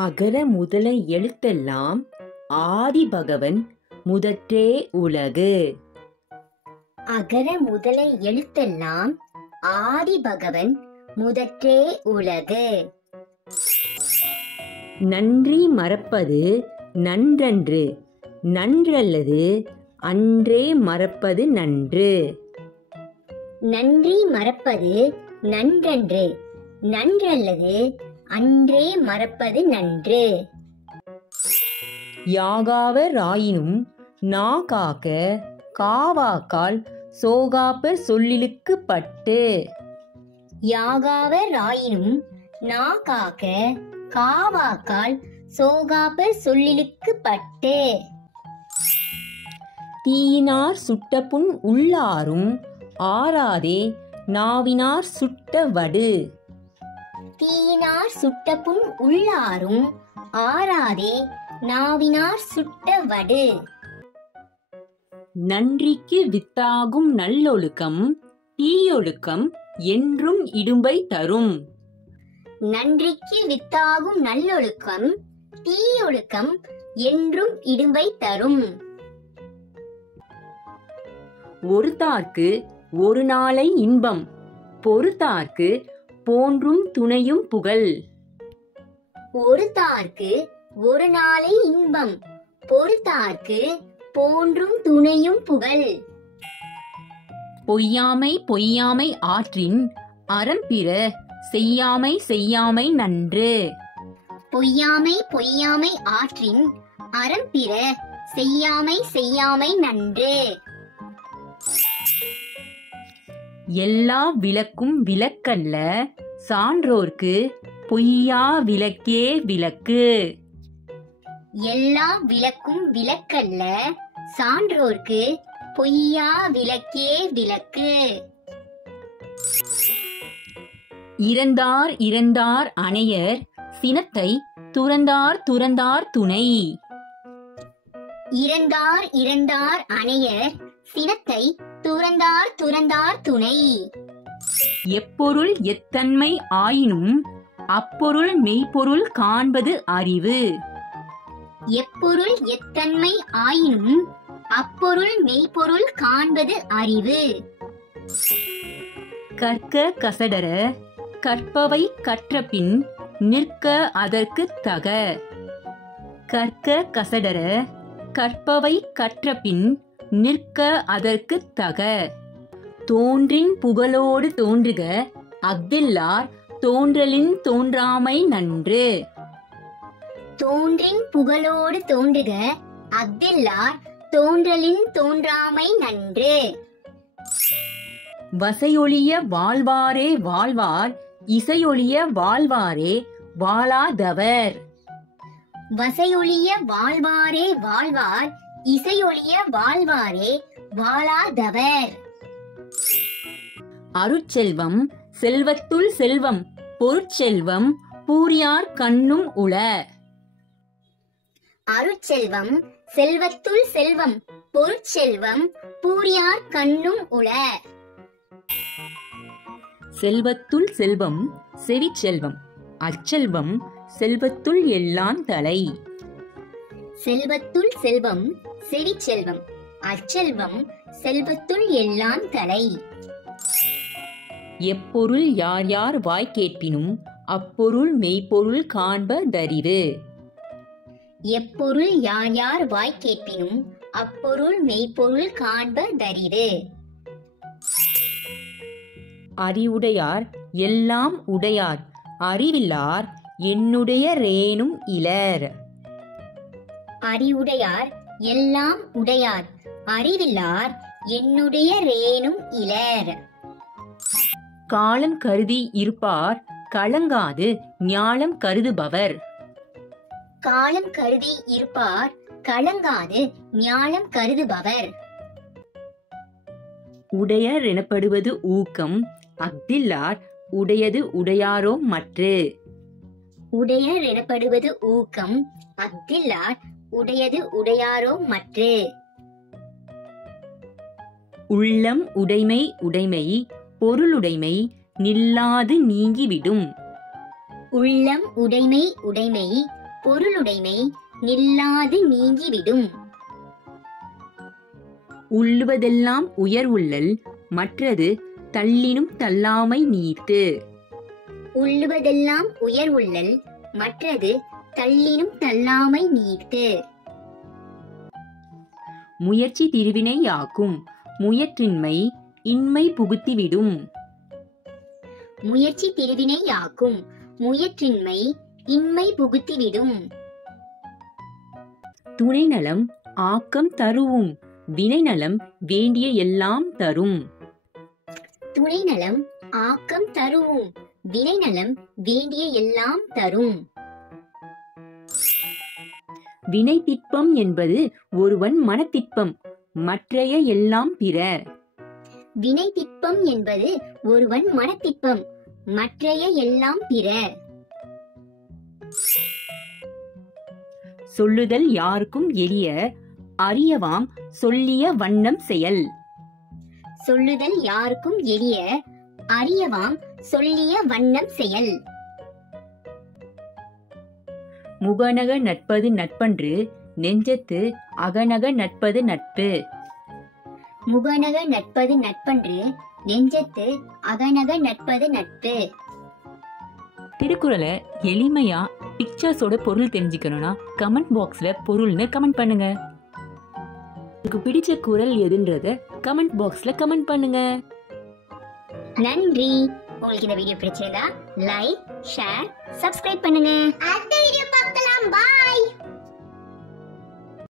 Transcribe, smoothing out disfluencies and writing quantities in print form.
அகர முதல எழுத்தெல்லாம் ஆதிபகவன் முதற்றே உலகு. அகர முதல எழுத்தெல்லாம் ஆதிபகவன் முதற்றே உலகு. நன்றி மறப்பது நன்றன்று, நன்றல்லது அன்றே மறப்பது நன்று. நன்றி மறப்பது நன்றன்று, நன்றல்லது அன்றே மறப்பது நன்று. யாகாவராயினும் நாகாக்க காவாக்கால் சோகாப்பர் சொல்லிலுக்கு பட்டு. யாகாவராயினும் நாகாக்க காவாக்கால் சோகாப்பர் சொல்லிலுக்கு பட்டு. தீயினார் சுட்ட புண் உள்ளாரும் ஆறாதே நாவினார் சுட்ட வடு. தீயினார் சுட்ட புண் உள்ளாரும் ஆறாதே நாவினார் சுட்ட வடு. நன்றிக்கு வித்தாகும் நல்லொழுக்கம் தீயொழுக்கம் என்றும் இடும்பை தரும். நன்றிக்கு வித்தாகும் நல்லொழுக்கம் தீயொழுக்கம் என்றும் இடும்பை தரும். ஒருத்தார்க்கு ஒரு நாளை இன்பம், பொறுத்தார்க்கு போன்றும் துணையும் புகழ். ஒருத்தார்க்கு ஒரு நாளை இன்பம், பொறுத்தார்க்கு போன்றும் துணையும் புகழ். பொய்யாமை பொய்யாமை ஆற்றின் அறம்பிற செய்யாமை செய்யாமை நன்று. பொய்யாமை பொய்யாமை ஆற்றின் அறம்பிற செய்யாமை செய்யாமை நன்று. எல்லா விளக்கும் விளக்கல்ல, சான்றோர்க்கு பொய்யா விளக்கே விளக்கு. எல்லா விளக்கும் விளக்கல்ல, சான்றோர்க்கு பொய்யா விளக்கே விளக்கு. இறந்தார் இறந்தார் அணையர் சினத்தை துறந்தார் துறந்தார் துணை. இறந்தார் இறந்தார் அணையர் சினத்தை துறந்தார் துறந்தார் துணை. எப்பொருள் எத்தன்மை ஆயினும் அப்பொருள் மெய்ப்பொருள் காண்பது அறிவு. எப்பொருள் எத்தன்மை ஆயினும் அப்பொருள் மெய்ப்பொருள் காண்பது அறிவு. கற்க கசடர கற்பவை கற்றபின் நிற்க அதற்கு தக. கற்க கசடர கற்பவை கற்றபின் நிற்க அதற்கு தக. தோன்றின் புகழோடு தோன்றுக அஃதில்லார் தோன்றலின் தோன்றாமை நன்று. தோன்றின் புகழோடு தோன்றுக அஃதில்லார் தோன்றலின் தோன்றாமை நன்று. வசையொழிய வாழ்வாரே வாழ்வார், இசையொழிய வாழ்வாரே வாழாதவர். வசையொழிய வாழ்வாரே வாழ்வார், இசையொழிய வாழ்வாரே வாழாதவர். அருட்செல்வம் செல்வத்துள் செல்வம், பொருட்செல்வம் பூரியார் கண்ணும் உள. அருட்செல்வம் செல்வத்துள் செல்வம், பொருட்செல்வம் பூரியார் கண்ணும் உள. செல்வத்துள் செல்வம் செவிச்செல்வம், அச்செல்வம் செல்வத்துள் எல்லாம் தலை. செல்வத்துள் செல்வம் செவிச்செல்வம், அச்செல்வம் செல்வத்துள் எல்லாம் தலை. எப்பொருள் யார் யார் வாய் கேட்பினும் அப்பொருள் மெய்ப்பொருள் காண்பதறிவு. எப்பொருள் யார் யார் வாய் கேட்பினும் அப்பொருள் மெய்ப்பொருள் காண்பதறிவு. அறிவுடையார் எல்லாம் உடையார், அறிவில்லார் என்னுடைய ரேனும் இலர். அறிவுடையார் எல்லாம் உடையார், அறிவில்லார் என்னுடைய ரேனும் இலர். காலம் கருதி இருப்பார் கலங்காது ஞாலம் கருதுபவர். காலம் கருதி இருப்பார் கலங்காது ஞாலம் கருதுபவர். உடையர் எனப்படுவது ஊக்கம், அஃதில்லார் உடையது உடையாரோ மற்று. உடையர் எனப்படுவது ஊக்கம், அஃதில்லார் உடையது உடையாரோ மற்று. உள்ளம் உடைமை உடைமை பொருளுடைமை நில்லாது நீங்கிவிடும். உள்ளம் உடைமை உடைமை பொருளுடைமை நில்லாது நீங்கிவிடும். உள்ளுவதெல்லாம் உயர்வுள்ளல் மற்றது தள்ளினும் தள்ளாமை நீர்த்து. உள்ளுவதெல்லாம் உயர்வுள்ளல் மற்றது தள்ளினும் தள்ளாமை நீர்த்து. முயற்சி திருவினையாக்கும் முயற்றின்மை இன்மை புகுத்திவிடும். முயற்சி திருவினையாக்கும் முயற்றின்மை இன்மை புகுத்திவிடும். துணைநலம் ஆக்கம் தருவும் வினைநலம் வேண்டிய எல்லாம் தரும். துணைநலம் ஆக்கம் தருவும் வினைநலம் வேண்டிய எல்லாம் தரும். வினை திட்பம் என்பது ஒருவன் மனத்திட்பம் மற்றைய எல்லாம் பிற. வினை திட்பம் என்பது ஒருவன் மனத்திட்பம் மற்றைய எல்லாம் பிற. சொல்லுதல் யாருக்கும் எளிய அறியவாம் சொல்லிய வண்ணம் செயல். சொல்லுதல் யாருக்கும் எளிய அறியவாம் சொல்லிய வண்ணம் செயல். முகநக நட்பது நட்பன்று நெஞ்சத்து அகநக நட்பது நட்பு. முகநக நட்பது நட்பன்று நெஞ்சத்து அகநக நட்பது நட்பு. திருக்குறளை எளிமையா பிக்சர்ஸோட பொருள் தெரிஞ்சுக்கணும்னா கமெண்ட் பாக்ஸ்ல பொருள்னு கமெண்ட் பண்ணுங்க. உங்களுக்கு பிடிச்ச குறள் எதுன்றத கமெண்ட் பாக்ஸ்ல கமெண்ட் பண்ணுங்க. நன்றி. உங்களுக்கு இந்த வீடியோ பிடிச்சிருந்தா லைக், ஷேர், சப்ஸ்கிரைப் பண்ணுங்க. அடுத்த வீடியோ பார்க்கலாம். பாய்.